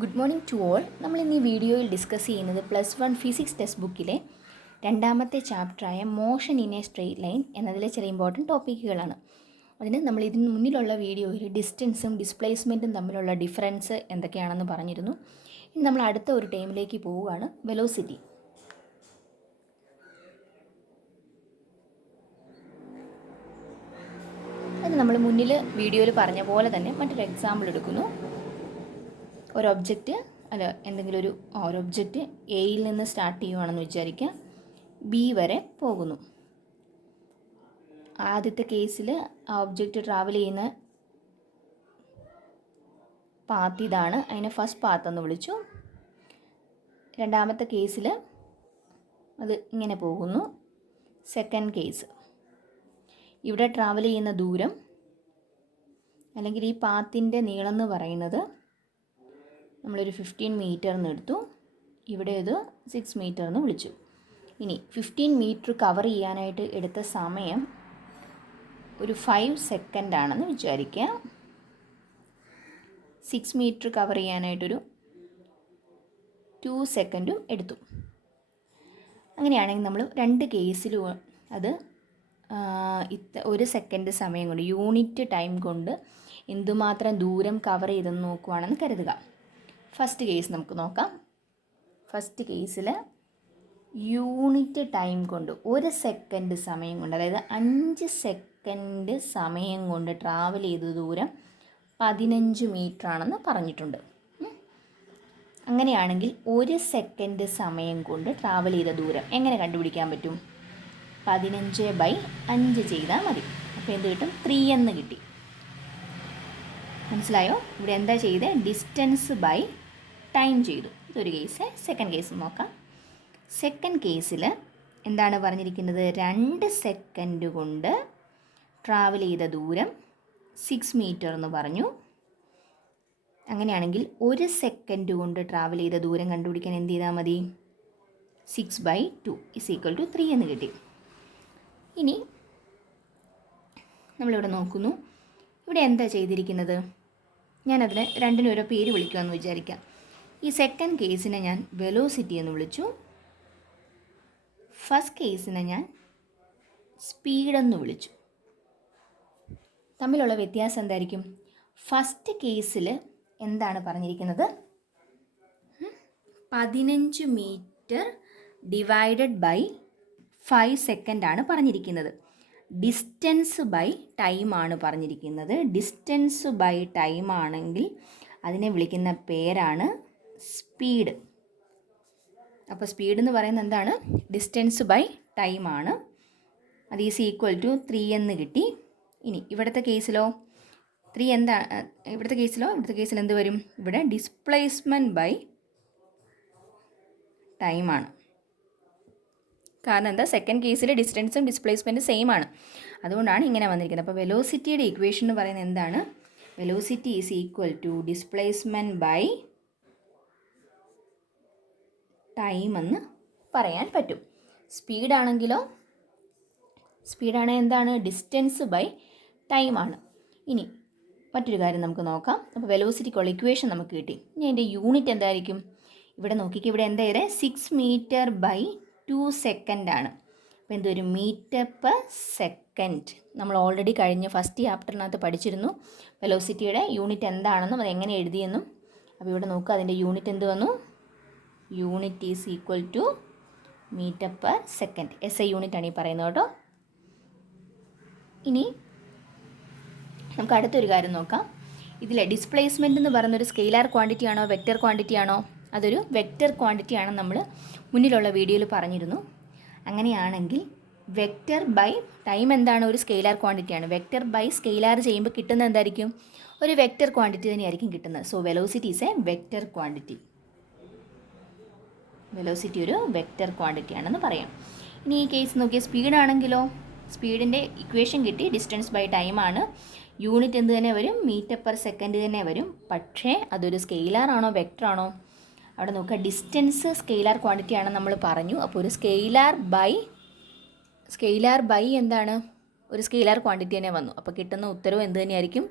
Good morning to all. നമ്മൾ ഇന്ന് ഈ വീഡിയോയിൽ ഡിസ്കസ് ചെയ്യുന്നത് +1 ഫിസിക്സ് ടെക്സ്റ്റ് ബുക്കിലെ രണ്ടാമത്തെ ചാപ്റ്ററായ motion in a straight line എന്നതിലെ ചില ഇമ്പോർട്ടൻറ്റ് ടോപ്പിക്കുകളാണ്. അതിന് നമ്മൾ ഇതിന് മുന്നിലുള്ള വീഡിയോയിൽ ഡിസ്റ്റൻസും ഡിസ്പ്ലേസ്മെൻറ്റും തമ്മിലുള്ള ഡിഫറൻസ് എന്തൊക്കെയാണെന്ന് പറഞ്ഞിരുന്നു. ഇനി നമ്മൾ അടുത്ത ഒരു ടേമിലേക്ക് പോവുകയാണ്, വെലോസിറ്റി. അത് നമ്മൾ മുന്നിൽ വീഡിയോയിൽ പറഞ്ഞ പോലെ തന്നെ മറ്റൊരു എക്സാമ്പിൾ എടുക്കുന്നു. ഒരു ഒബ്ജക്റ്റ് എയിൽ നിന്ന് സ്റ്റാർട്ട് ചെയ്യുകയാണെന്ന് വിചാരിക്കുക, ബി വരെ പോകുന്നു. ആദ്യത്തെ കേസിൽ ആ ഒബ്ജക്റ്റ് ട്രാവൽ ചെയ്യുന്ന പാത്ത് ഇതാണ്, അതിനെ ഫസ്റ്റ് പാത്ത് എന്ന് വിളിച്ചു. രണ്ടാമത്തെ കേസിൽ അത് ഇങ്ങനെ പോകുന്നു. സെക്കൻഡ് കേസ്, ഇവിടെ ട്രാവൽ ചെയ്യുന്ന ദൂരം അല്ലെങ്കിൽ ഈ പാത്തിൻ്റെ നീളം എന്ന് പറയുന്നത് നമ്മളൊരു 15 മീറ്റർ എന്ന് എടുത്തു, ഇവിടെ ഇത് 6 മീറ്റർ എന്ന് വിളിച്ചു. ഇനി 15 മീറ്റർ കവർ ചെയ്യാനായിട്ട് എടുത്ത സമയം ഒരു 5 സെക്കൻഡ് ആണെന്ന് വിചാരിക്കുക. 6 മീറ്റർ കവർ ചെയ്യാനായിട്ടൊരു 2 സെക്കൻഡും എടുത്തു. അങ്ങനെയാണെങ്കിൽ നമ്മൾ രണ്ട് കേസിലും അത് 1 സെക്കൻഡ് സമയം കൊണ്ട്, യൂണിറ്റ് ടൈം കൊണ്ട് എന്തുമാത്രം ദൂരം കവർ ചെയ്തെന്ന് നോക്കുകയാണെന്ന് കരുതുക. ഫസ്റ്റ് കേസ് നമുക്ക് നോക്കാം. ഫസ്റ്റ് കേസിൽ യൂണിറ്റ് ടൈം കൊണ്ട് 1 സെക്കൻഡ് സമയം കൊണ്ട്, അതായത് 5 സെക്കൻഡ് സമയം കൊണ്ട് ട്രാവൽ ചെയ്ത ദൂരം 15 മീറ്റർ ആണെന്ന് പറഞ്ഞിട്ടുണ്ട്. അങ്ങനെയാണെങ്കിൽ 1 സെക്കൻഡ് സമയം കൊണ്ട് ട്രാവൽ ചെയ്ത ദൂരം എങ്ങനെ കണ്ടുപിടിക്കാൻ പറ്റും? 15/5 ചെയ്താൽ മതി. അപ്പോൾ എന്ത് കിട്ടും? 3 എന്ന് കിട്ടി. മനസ്സിലായോ? ഇവിടെ എന്താ ചെയ്തത്? ഡിസ്റ്റൻസ് ബൈ ടൈം ചെയ്തു. ഇതൊരു കേസ്. സെക്കൻഡ് കേസ് നോക്കാം. സെക്കൻഡ് കേസിൽ എന്താണ് പറഞ്ഞിരിക്കുന്നത്? 2 സെക്കൻഡ് കൊണ്ട് ട്രാവൽ ചെയ്ത ദൂരം 6 മീറ്റർ എന്ന് പറഞ്ഞു. അങ്ങനെയാണെങ്കിൽ 1 സെക്കൻഡ് കൊണ്ട് ട്രാവൽ ചെയ്ത ദൂരം കണ്ടുപിടിക്കാൻ എന്ത് ചെയ്താൽ മതി? 6/2 = 3 എന്ന് കിട്ടി. ഇനി നമ്മളിവിടെ നോക്കുന്നു. ഇവിടെ എന്താ ചെയ്തിരിക്കുന്നത്? ഞാനതിന് രണ്ടിനും ഓരോ പേര് വിളിക്കുമെന്ന് വിചാരിക്കാം. ഈ സെക്കൻഡ് കേസിനെ ഞാൻ വെലോസിറ്റി എന്ന് വിളിച്ചു. ഫസ്റ്റ് കേസിനെ ഞാൻ സ്പീഡെന്ന് വിളിച്ചു. തമ്മിലുള്ള വ്യത്യാസം എന്തായിരിക്കും? ഫസ്റ്റ് കേസിൽ എന്താണ് പറഞ്ഞിരിക്കുന്നത്? 15 മീറ്റർ ഡിവൈഡഡ് ബൈ 5 സെക്കൻഡാണ് പറഞ്ഞിരിക്കുന്നത്. ഡിസ്റ്റൻസ് ബൈ ടൈമാണ് പറഞ്ഞിരിക്കുന്നത്. ഡിസ്റ്റൻസ് ബൈ ടൈം ആണെങ്കിൽ അതിനെ വിളിക്കുന്ന പേരാണ് സ്പീഡ്. അപ്പോൾ സ്പീഡ് എന്ന് പറയുന്നത് എന്താണ്? ഡിസ്റ്റൻസ് ബൈ ടൈമാണ്. അത് = 3 എന്ന് കിട്ടി. ഇനി ഇവിടുത്തെ കേസിലോ 3 എന്താണ്? ഇവിടുത്തെ കേസിൽ എന്ത് വരും? ഇവിടെ ഡിസ്പ്ലേസ്മെൻറ്റ് ബൈ ടൈമാണ്. കാരണം എന്താ? സെക്കൻഡ് കേസിൽ ഡിസ്റ്റൻസും ഡിസ്പ്ലേസ്മെൻറ്റും സെയിം ആണ്. അതുകൊണ്ടാണ് ഇങ്ങനെ വന്നിരിക്കുന്നത്. അപ്പോൾ വെലോസിറ്റിയുടെ ഇക്വേഷൻ എന്ന് പറയുന്നത് എന്താണ്? വെലോസിറ്റി = ഡിസ്പ്ലേസ്മെൻറ്റ് ബൈ ടൈം എന്ന് പറയാൻ പറ്റും. സ്പീഡാണെങ്കിലോ എന്താണ്? ഡിസ്റ്റൻസ് ബൈ ടൈമാണ്. ഇനി മറ്റൊരു കാര്യം നമുക്ക് നോക്കാം. അപ്പോൾ വെലോസിറ്റിക്കുള്ള ഇക്വേഷൻ നമുക്ക് കിട്ടി. ഇനി അതിൻ്റെ യൂണിറ്റ് എന്തായിരിക്കും? ഇവിടെ നോക്കിക്ക്, ഇവിടെ എന്താ ചെയ്തത്? 6 മീറ്റർ ബൈ 2 സെക്കൻഡാണ്. അപ്പോൾ എന്തൊരു മീറ്റർ പെർ സെക്കൻഡ്. നമ്മൾ ഓൾറെഡി കഴിഞ്ഞ ഫസ്റ്റ് ചാപ്റ്ററിനകത്ത് പഠിച്ചിരുന്നു വെലോസിറ്റിയുടെ യൂണിറ്റ് എന്താണെന്നും അതെങ്ങനെ എഴുതിയെന്നും. അപ്പോൾ ഇവിടെ നോക്കുക, അതിൻ്റെ യൂണിറ്റ് എന്ത് വന്നു? Unit = metre per second. SI യൂണിറ്റാണ് ഈ പറയുന്നത് കേട്ടോ. ഇനി നമുക്ക് അടുത്തൊരു കാര്യം നോക്കാം. ഇതിലെ ഡിസ്പ്ലേസ്മെൻറ്റ് എന്ന് പറയുന്നൊരു സ്കെയിലാർ ക്വാണ്ടിറ്റി ആണോ വെക്റ്റർ ക്വാണ്ടിറ്റി ആണോ? അതൊരു വെക്റ്റർ ക്വാണ്ടിറ്റി ആണെന്ന് നമ്മൾ മുന്നിലുള്ള വീഡിയോയിൽ പറഞ്ഞിരുന്നു. അങ്ങനെയാണെങ്കിൽ വെക്റ്റർ ബൈ ടൈം എന്താണ്? ഒരു സ്കെയിലാർ ക്വാണ്ടിറ്റിയാണ്. വെക്റ്റർ ബൈ സ്കെയിലാർ ചെയ്യുമ്പോൾ കിട്ടുന്നത് എന്തായിരിക്കും? ഒരു വെക്റ്റർ ക്വാണ്ടിറ്റി തന്നെയായിരിക്കും കിട്ടുന്നത്. So velocity is A vector quantity. Velocity ഒരു വെക്റ്റർ ക്വാണ്ടിറ്റി ആണെന്ന് പറയാം. ഇനി ഈ കേസ് നോക്കിയാൽ സ്പീഡാണെങ്കിലോ, സ്പീഡിൻ്റെ ഇക്വേഷൻ കിട്ടി. ഡിസ്റ്റൻസ് ബൈ ടൈമാണ്. യൂണിറ്റ് എന്ത് തന്നെ വരും? മീറ്റർ പെർ സെക്കൻഡ് തന്നെ വരും. പക്ഷേ അതൊരു സ്കെയിലാർ ആണോ വെക്റ്റർ ആണോ? അവിടെ നോക്കുക, ഡിസ്റ്റൻസ് സ്കെയിലാർ ക്വാണ്ടിറ്റി ആണെന്ന് നമ്മൾ പറഞ്ഞു. അപ്പോൾ ഒരു സ്കെയിലാർ ബൈ എന്താണ്? ഒരു സ്കെയിലാർ ക്വാണ്ടിറ്റി തന്നെ വന്നു. അപ്പോൾ കിട്ടുന്ന ഉത്തരവ് എന്ത് തന്നെയായിരിക്കും?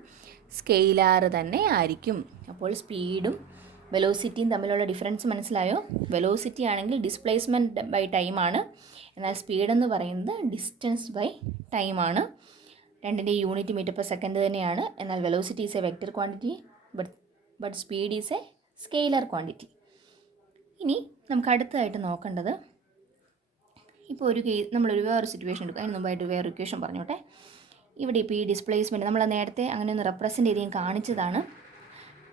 സ്കെയിലാർ തന്നെ ആയിരിക്കും. അപ്പോൾ സ്പീഡും വെലോസിറ്റിയും തമ്മിലുള്ള ഡിഫറൻസ് മനസ്സിലായോ? വെലോസിറ്റി ആണെങ്കിൽ ഡിസ്പ്ലേസ്മെൻറ്റ് ബൈ ടൈമാണ്, എന്നാൽ സ്പീഡ് എന്ന് പറയുന്നത് ഡിസ്റ്റൻസ് ബൈ ടൈമാണ്. രണ്ടിൻ്റെ യൂണിറ്റ് മീറ്റർ പെർ സെക്കൻഡ് തന്നെയാണ്. എന്നാൽ velocity is A vector quantity, but speed is A scalar quantity. ഇനി നമുക്ക് അടുത്തതായിട്ട് നോക്കേണ്ടത്, ഇപ്പോൾ ഒരു നമ്മളൊരു വേറൊരു സിറ്റുവേഷൻ എടുക്കും. അതിന് മുമ്പായിട്ട് വേറൊരു ഇക്വേഷൻ പറഞ്ഞോട്ടെ. ഇവിടെ ഇപ്പോൾ ഈ ഡിസ്പ്ലേസ്മെൻറ്റ് നമ്മൾ നേരത്തെ അങ്ങനെ ഒന്ന് റെപ്രസെൻറ്റ് ചെയ്ത് കാണിച്ചതാണ്.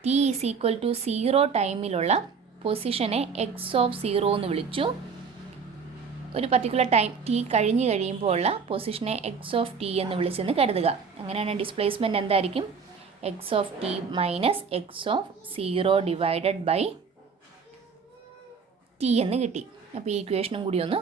ടി ഈസ് ഈക്വൽ ടു 0 ടൈമിലുള്ള പൊസിഷനെ എക്സ് ഓഫ് 0 എന്ന് വിളിച്ചു. ഒരു പർട്ടിക്കുലർ ടൈം ടി കഴിഞ്ഞ് കഴിയുമ്പോൾ ഉള്ള പൊസിഷനെ എക്സ് ഓഫ് ടി എന്ന് വിളിച്ചെന്ന് കരുതുക. അങ്ങനെയാണ് ഡിസ്പ്ലേസ്മെൻറ്റ് എന്തായിരിക്കും? X of t minus x of 0 divided by t എന്ന് കിട്ടി. അപ്പോൾ ഈ ഇക്വേഷനും കൂടി ഒന്ന്